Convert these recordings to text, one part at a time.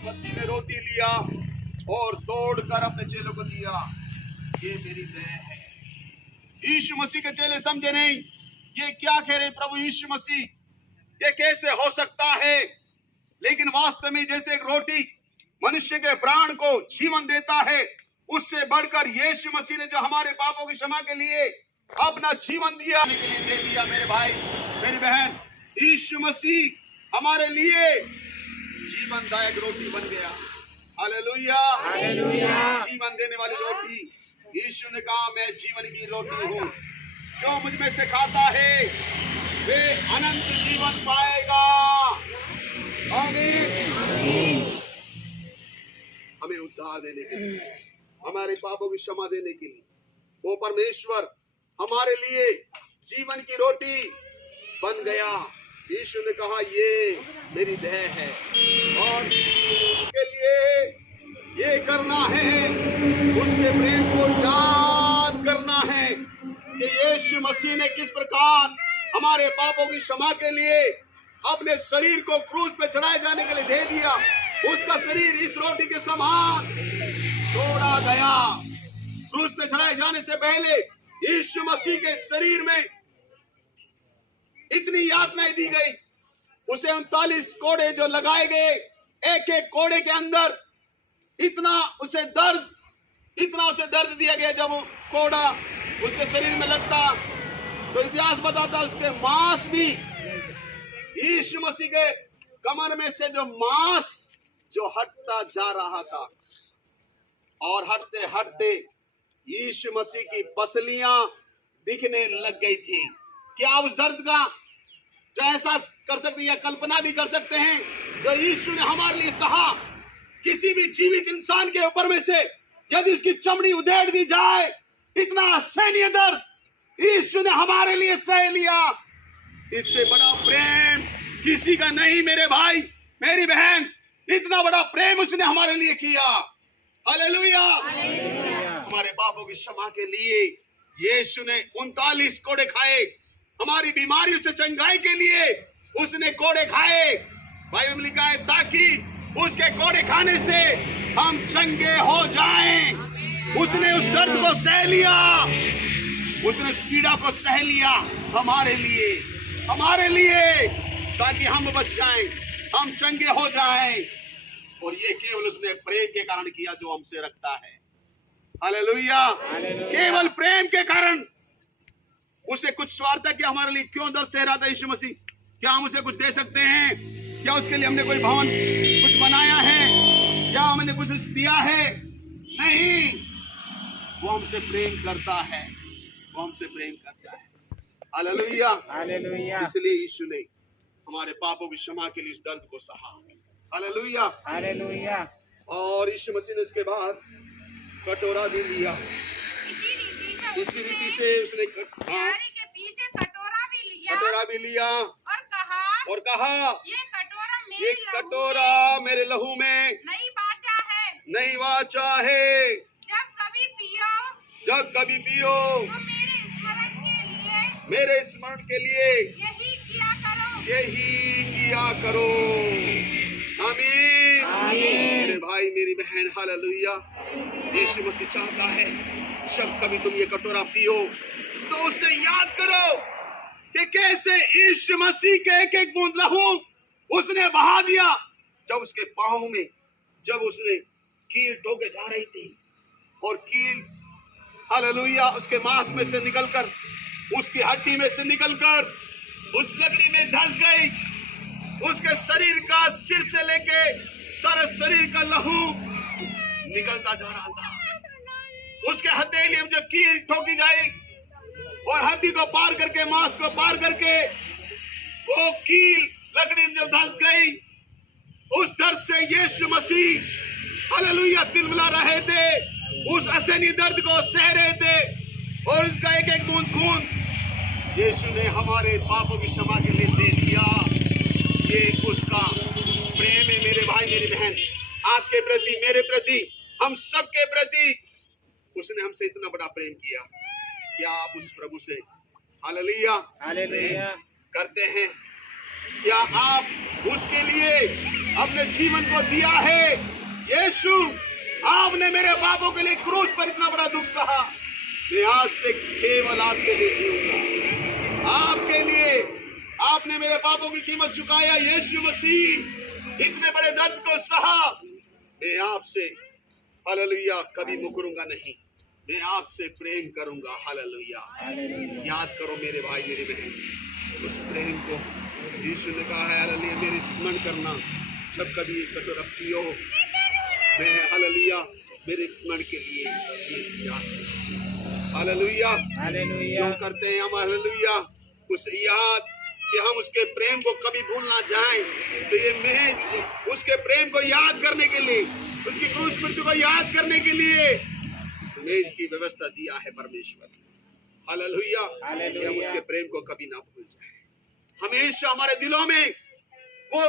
मसीह ने रोटी लिया और तोड़कर अपने चेलों को दिया, ये मेरी देह है। यीशु मसीह के चेले समझे नहीं, ये क्या कह रहे प्रभु यीशु मसीह, ये कैसे हो सकता है? लेकिन वास्तव में जैसे एक रोटी मनुष्य के प्राण को जीवन देता है, उससे बढ़कर यीशु मसीह ने जो हमारे पापों की क्षमा के लिए अपना जीवन दिया के लिए दे दिया। मेरे भाई मेरी बहन, यीशु मसीह हमारे लिए जीवनदायक रोटी बन गया। Hallelujah, hallelujah. जीवन देने वाली रोटी, यीशु ने कहा मैं जीवन की रोटी हूँ, जो मुझ में से खाता है वे अनंत जीवन पाएगा। आमीन। हमें उद्धार देने के लिए, हमारे पापों की क्षमा देने के लिए वो परमेश्वर हमारे लिए जीवन की रोटी बन गया। यीशु ने कहा ये मेरी देह है, और उसके लिए ये करना है, उसके प्रेम को याद करना है कि यीशु मसीह ने किस प्रकार हमारे पापों की क्षमा के लिए अपने शरीर को क्रूस पे चढ़ाए जाने के लिए दे दिया। उसका शरीर इस रोटी के समान तोड़ा गया। क्रूस पे चढ़ाए जाने से पहले यीशु मसीह के शरीर में इतनी यातनाएं दी गई, उसे 39 कोड़े जो लगाए गए, एक एक कोड़े के अंदर इतना उसे दर्द दिया गया। जब वो कोड़ा उसके शरीर में लगता तो इतिहास बताता उसके मांस भी, यीशु मसीह के कमर में से जो मांस जो हटता जा रहा था, और हटते हटते यीशु मसीह की पसलियां दिखने लग गई थी। क्या उस दर्द का जो एहसास कर सकते हैं या कल्पना भी कर सकते हैं जो यीशु ने हमारे लिए सहा? किसी भी जीवित इंसान के ऊपर में से यदि उसकी चमड़ी उधेड़ दी जाए, इतना असहनीय दर्द यीशु ने हमारे लिए सह लिया। इससे बड़ा प्रेम किसी का नहीं मेरे भाई मेरी बहन, इतना बड़ा प्रेम उसने हमारे लिए किया। हालेलुया। हमारे पापों की क्षमा के लिए यीशु ने 39 कोड़े खाए, हमारी बीमारियों से चंगाई के लिए उसने कोड़े खाए। बाइबल में लिखा है ताकि उसके कोड़े खाने से हम चंगे हो जाएं। उसने उस दर्द को सह लिया, उसने उस पीड़ा को सह लिया हमारे लिए, ताकि हम बच जाएं, हम चंगे हो जाएं। और ये केवल उसने प्रेम के कारण किया जो हमसे रखता है। हालेलुया। केवल प्रेम के कारण। उसे कुछ स्वार्थ है कि हमारे लिए क्यों दर्द सह रहा था यीशु मसीह? क्या हम उसे कुछ दे सकते हैं? क्या उसके लिए हमने कोई भवन कुछ बनाया है? क्या हमने कुछ दिया है? नहीं, वो हमसे प्रेम करता है, वो हमसे प्रेम करता है। Hallelujah, hallelujah. इसलिए यीशु ने हमारे पापों की क्षमा के लिए इस दर्द को सहा। Hallelujah, hallelujah. और यीशु मसीह ने इसके बाद कटोरा भी लिया। इसी रीति से उसने कटोरा भी लिया और कहा ये कटोरा मेरे लहू में नई वाचा है। जब कभी पियो मेरे स्मरण के लिए यही किया करो। आमीन। मेरे भाई मेरी बहन, हालेलुया। यीशु मसीह चाहता है जब कभी तुम ये कटोरा पियो तो उसे याद करो कि कैसे यीशु मसीह के एक एक बूंद लहू उसने बहा दिया। जब उसके पांव में जब उसने कील ठोके जा रही थी और कील हालेलुया उसके मांस में से निकलकर, उसकी हड्डी में से निकलकर उस लकड़ी में धंस गई। उसके शरीर का, सिर से लेके सारे शरीर का लहू निकलता जा रहा था। उसके हथेली में जो कील ठोकी जाए और हड्डी को पार करके, मांस को पार करके वो कील लकड़ी में जब धंस गई, उस दर्द से यीशु मसीह हालेलुया तिलमिला रहे थे, उस असहनीय दर्द को सह रहे थे। और उसका एक एक बूंद खून यीशु ने हमारे पापों की क्षमा के लिए दे दिया। ये उसका प्रेम है मेरे भाई मेरी बहन, आपके प्रति, मेरे प्रति, हम सबके प्रति। उसने हमसे इतना बड़ा प्रेम किया। क्या आप उस प्रभु से हालेलुया प्रेम करते हैं? क्या आप उसके लिए अपने जीवन को दिया है। यीशु, आपने मेरे पापों के लिए क्रूस पर इतना बड़ा दुख सहा। मैं आज से केवल आपके लिए जीऊंगा, आपके लिए। आपने मेरे पापों की कीमत चुकाया। यीशु मसीह इतने बड़े दर्द को सहा। मैं आपसे हालेलुया कभी मुकरूंगा नहीं। मैं आपसे प्रेम करूंगा। हालेलुया। याद करो मेरे भाई मेरे बहन, उस प्रेम को यीशु ने कहा है हालेलुया मेरे स्मरण करना जब कभी कटोरा पियो। मैं हालेलुया मेरे स्मरण के लिए ये याद करो। हालेलुया। क्यों करते हैं हम हालेलुया? उस याद कि हम उसके प्रेम को कभी भूल ना जाएं। तो ये मेज उसके प्रेम को याद करने के लिए, उसकी क्रूस मृत्यु को याद करने के लिए इस मेज की व्यवस्था दिया है परमेश्वर। हालेलुया। कि हम उसके प्रेम को कभी ना भूल जाएं। हमेशा हमारे दिलों में वो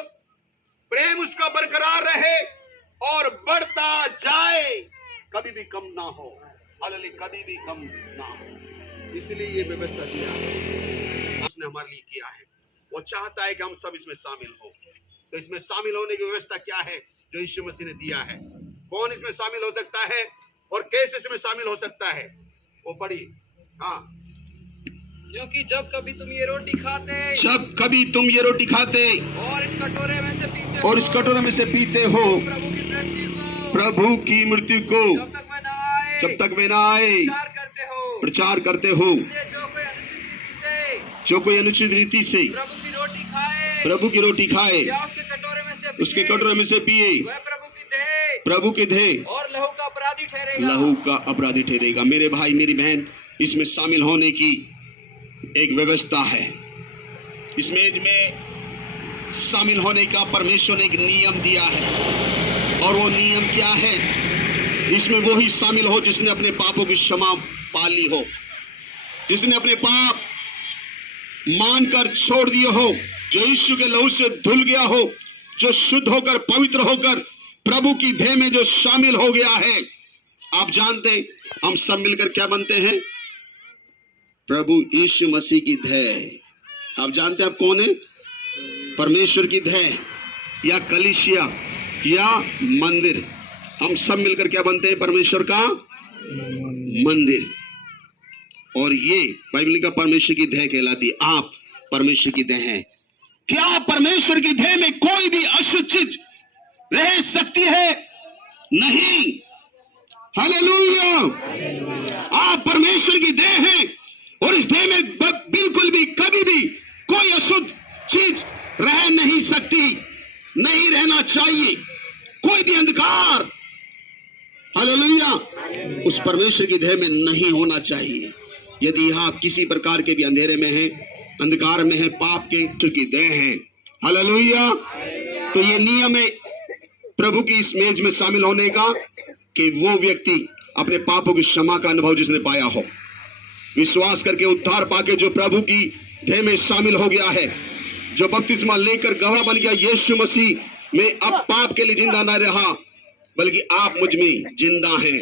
प्रेम उसका बरकरार रहे और बढ़ता जाए, कभी भी कम ना हो। हालेलुया, कभी भी कम ना हो। इसलिए ये व्यवस्था दिया है, उसने हमारे लिए किया है। वो चाहता है कि हम सब इसमें शामिल हो। तो इसमें शामिल होने की व्यवस्था क्या है जो यीशु मसीह ने दिया है? कौन इसमें शामिल हो सकता है और कैसे इसमें शामिल हो सकता है? वो पढ़िए। हाँ, क्योंकि जब कभी तुम ये रोटी खाते और इस कटोरे में से पीते हो प्रभु की मृत्यु को जब तक मैं ना आए प्रचार करते हो। इसलिए जो कोई अनुचित रीति से प्रभु की रोटी खाए या उसके कटोरे में से पिए वह प्रभु के देह और लहू का अपराधी ठहरेगा। लहू का अपराधी ठहरेगा। मेरे भाई मेरी बहन, इसमें शामिल होने की एक व्यवस्था है। इस मेज में शामिल होने का परमेश्वर ने एक नियम दिया है। और वो नियम क्या है? इसमें वो ही शामिल हो जिसने अपने पापों की क्षमा पा ली हो, जिसने अपने पाप मानकर छोड़ दिए हो, जो यीशु के लहू से धुल गया हो, जो शुद्ध होकर पवित्र होकर प्रभु की देह में जो शामिल हो गया है। आप जानते हैं हम सब मिलकर क्या बनते हैं? प्रभु यीशु मसीह की देह। आप जानते हैं आप कौन है? परमेश्वर की देह या कलीसिया या मंदिर। हम सब मिलकर क्या बनते हैं? परमेश्वर का मंदिर। और ये बाइबल का परमेश्वर की देह कहलाती है। आप परमेश्वर की देह हैं। क्या परमेश्वर की देह में कोई भी अशुद्ध चीज रह सकती है? नहीं। हालेलुया। आप परमेश्वर की देह हैं और इस देह में बिल्कुल भी कभी भी कोई अशुद्ध चीज रह नहीं सकती, नहीं रहना चाहिए। कोई भी अंधकार हालेलुया उस परमेश्वर की देह में नहीं होना चाहिए। यदि आप किसी प्रकार के भी अंधेरे में हैं, अंधकार में हैं, पाप के की देह हैं, हालेलुया, तो ये नियम है प्रभु की इस मेज में शामिल होने का कि वो व्यक्ति अपने पापों की क्षमा का अनुभव जिसने पाया हो, विश्वास करके उद्धार पाके जो प्रभु की देह में शामिल हो गया है, जो बपतिस्मा लेकर गवाह बन गया यीशु मसीह में अब पाप के लिए जिंदा न रहा बल्कि आप मुझ में जिंदा हैं,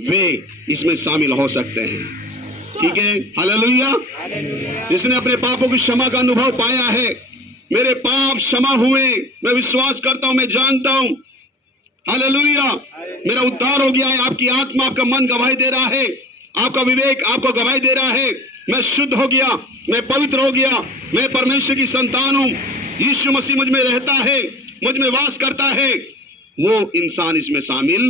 वे इसमें शामिल हो सकते हैं। ठीक है, हालेलुया। जिसने अपने पापों की क्षमा का अनुभव पाया है, मेरे पाप क्षमा हुए, मैं विश्वास करता हूं, मैं जानता हूं, हालेलुया, मेरा उद्धार हो गया है। आपकी आत्मा, आपका मन गवाही दे रहा है, आपका विवेक आपको गवाही दे रहा है, मैं शुद्ध हो गया, मैं पवित्र हो गया, मैं परमेश्वर की संतान हूं, यीशु मसीह मुझ में रहता है, मुझ में वास करता है। वो इंसान इसमें शामिल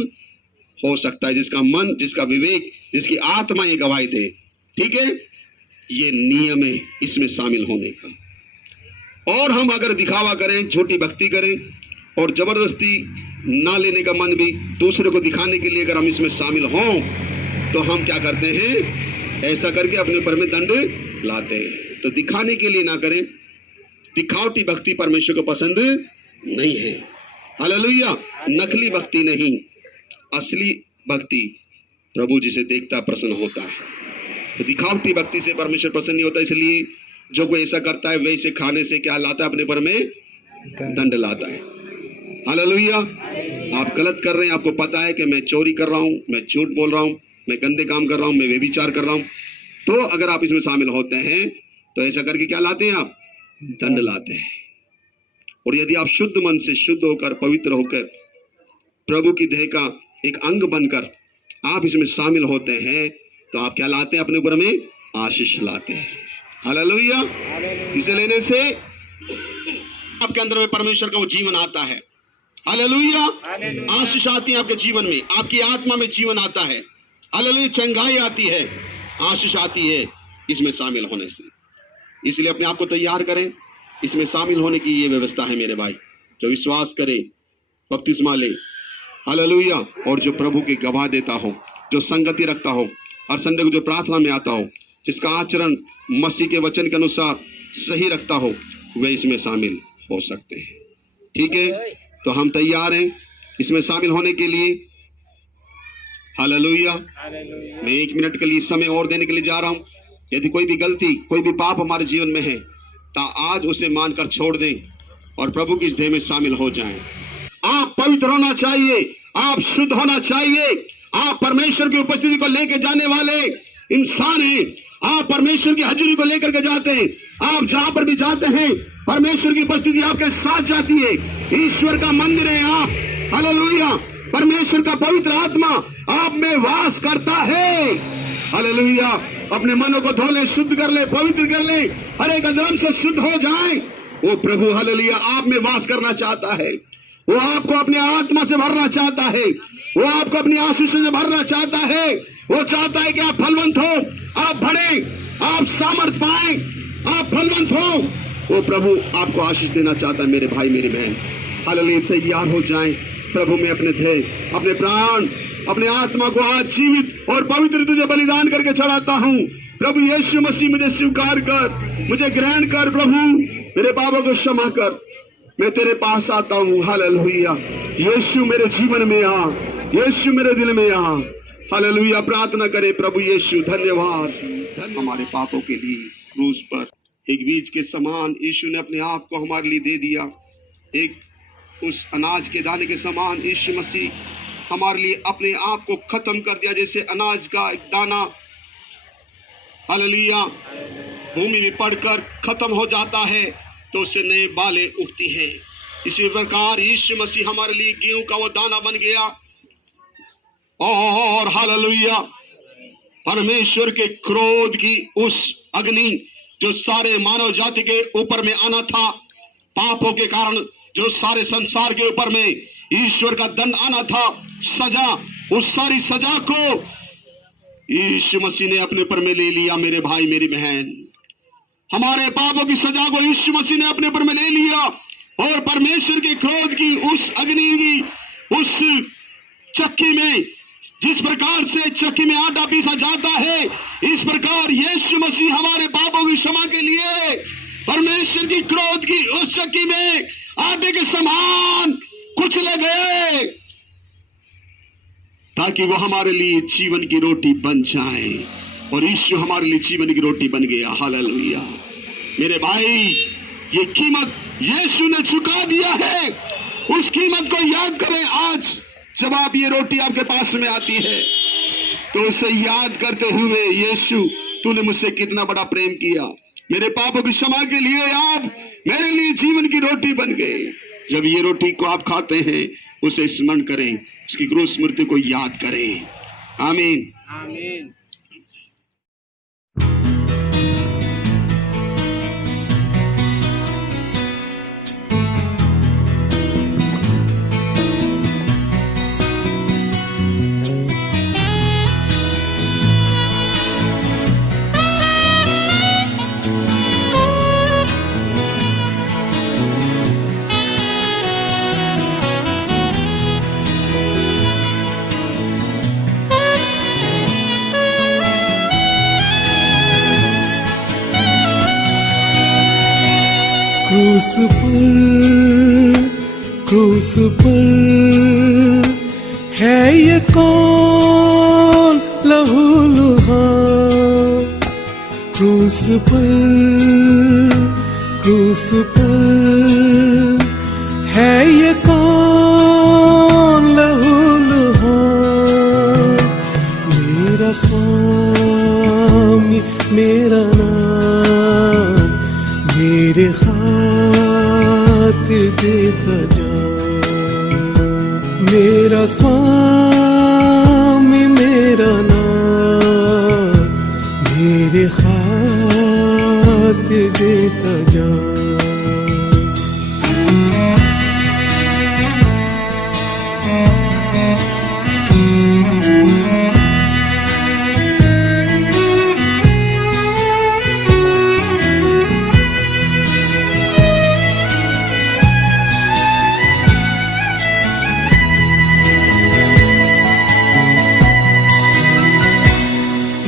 हो सकता है जिसका मन, जिसका विवेक, जिसकी आत्मा ये गवाही दे। ठीक है, ये नियम है इसमें शामिल होने का। और हम अगर दिखावा करें, झूठी भक्ति करें और जबरदस्ती ना लेने का मन भी दूसरे को दिखाने के लिए अगर हम इसमें शामिल हों तो हम क्या करते हैं? ऐसा करके अपने ऊपर में दंड लाते हैं। तो दिखाने के लिए ना करें। दिखावटी भक्ति परमेश्वर को पसंद नहीं है। हालेलुया। नकली भक्ति नहीं, असली भक्ति प्रभु जिसे देखता प्रसन्न होता है। तो दिखावटी भक्ति से परमेश्वर प्रसन्न नहीं होता, इसलिए जो कोई ऐसा करता है वैसे खाने से क्या लाता है? अपने पर में दंड लाता है। हालेलुया। आप गलत कर रहे हैं, आपको पता है कि मैं चोरी कर रहा हूं, मैं झूठ बोल रहा हूं, मैं गंदे काम कर रहा हूं, मैं व्यभिचार कर रहा हूं, तो अगर आप इसमें शामिल होते हैं तो ऐसा करके क्या लाते हैं? आप दंड लाते हैं। और यदि आप शुद्ध मन से शुद्ध होकर पवित्र होकर प्रभु की देह का एक अंग बनकर आप इसमें शामिल होते हैं तो आप क्या लाते हैं अपने ऊपर में? आशीष लाते हैं। हालेलुया। इसे लेने से आपके अंदर में परमेश्वर का वो जीवन आता है। हालेलुया। आशीष आती है आपके जीवन में, आपकी आत्मा में जीवन आता है। हालेलुया। चंगाई आती है, आशीष आती है इसमें शामिल होने से। इसलिए अपने आप को तैयार करें, इसमें शामिल होने की ये व्यवस्था है मेरे भाई। जो विश्वास करे, बपतिस्मा ले, हालेलुया, और जो प्रभु की गवाह देता हो, जो संगति रखता हो, हर संडे को जो प्रार्थना में आता हो, जिसका आचरण मसीह के वचन के अनुसार सही रखता हो, वे इसमें शामिल हो सकते हैं। ठीक है, तो हम तैयार हैं इसमें शामिल होने के लिए। हालेलुया। मैं 1 मिनट के लिए समय और देने के लिए जा रहा हूं। यदि कोई भी गलती, कोई भी पाप हमारे जीवन में है तो आज उसे मानकर छोड़ दें और प्रभु की इस देह में शामिल हो जाएं। आप पवित्र होना चाहिए, आप शुद्ध होना चाहिए। आप परमेश्वर की उपस्थिति को लेकर जाने वाले इंसान हैं। आप परमेश्वर की हाजिरी को लेकर के जाते हैं। आप जहां पर भी जाते हैं परमेश्वर की उपस्थिति आपके साथ जाती है। ईश्वर का मंदिर है आप। हालेलुया। परमेश्वर का पवित्र आत्मा आप में वास करता है। हालेलुया। अपने मनों को धो ले, शुद्ध कर ले, पवित्र कर ले, हर एक अधर्म से शुद्ध हो जाए। वो प्रभु हालेलुया आप में वास करना चाहता है। वो आपको अपने आत्मा से भरना चाहता है। वो आपको अपनी आशीष से भरना चाहता है। वो चाहता है कि आप फलवंत हो, आप बढ़े, आप सामर्थ पाए, आप फलवंत हो। वो प्रभु आपको आशीष देना चाहता है मेरे भाई मेरी बहन। हालेलुया। तैयार हो जाएं प्रभु में अपने देह, अपने प्राण, अपने आत्मा को आज जीवित और पवित्र तुझे बलिदान करके चढ़ाता हूँ। प्रभु यीशु मसीह मुझे स्वीकार कर, मुझे ग्रहण कर। प्रभु मेरे पापों को क्षमा कर, मैं तेरे पास आता हूँ। हालेलुया। यीशु मेरे जीवन में आ, यीशु मेरे दिल में आ। हालेलुया। प्रार्थना करें। प्रभु यीशु धन्यवाद हमारे पापों के लिए क्रूस पर एक बीज के समान यीशु ने अपने आप को हमारे लिए दे दिया। एक उस अनाज के दाने के समान यीशु मसीह हमारे लिए अपने आप को खत्म कर दिया। जैसे अनाज का एक दाना हालेलुया भूमि में पड़कर खत्म हो जाता है तो उससे नए बालें उगती हैं। इसी प्रकार यीशु मसीह हमारे लिए गेहूं का वो दाना बन गया। और हालेलुया परमेश्वर के क्रोध की उस अग्नि जो सारे मानव जाति के ऊपर में आना था, पापों के कारण जो सारे संसार के ऊपर में ईश्वर का दंड आना था, सजा, उस सारी सजा को यीशु मसीह ने अपने ऊपर में ले लिया। मेरे भाई मेरी बहन, हमारे पापों की सजा को यीशु मसीह ने अपने ऊपर में ले लिया और परमेश्वर के क्रोध की उस अग्नि की उस चक्की में, जिस प्रकार से चक्की में आटा पीसा जाता है, इस प्रकार यीशु मसीह हमारे पापों की क्षमा के लिए परमेश्वर की क्रोध की उस चक्की में आटे के समान कुचले गए ताकि वो हमारे लिए जीवन की रोटी बन जाए। और यीशु हमारे लिए जीवन की रोटी बन गया। हालेलुया। मेरे भाई, ये कीमत यीशु ने चुका दिया है। उस कीमत को याद करें। आज जब आप ये रोटी आपके पास में आती है तो उसे याद करते हुए, यीशु तूने मुझसे कितना बड़ा प्रेम किया, मेरे पापों की क्षमा के लिए आप मेरे लिए जीवन की रोटी बन गए। जब ये रोटी को आप खाते हैं उसे स्मरण करें, उसकी क्रूस स्मृति को याद करें। आमीन। आमीन। क्रूस पर है ये कौन लहूलुहा। क्रूस पर है ये कौन लहूलुहा। मेरा स्वामी, मेरा नाम, मेरे खातिर मेरा स्वामी मेरा नाथ, मेरे खातिर देता जा।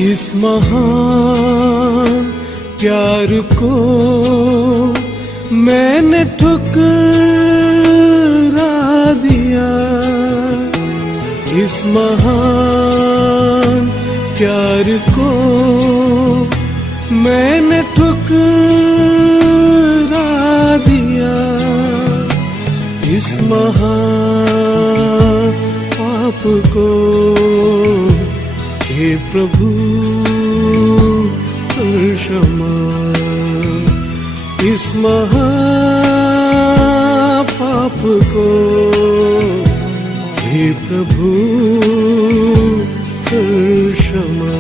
इस महान प्यार को मैंने ठुकरा दिया। इस महान प्यार को मैंने ठुकरा दिया। इस महान पाप को हे प्रभु कर क्षमा। इस महापाप को हे प्रभु कर क्षमा।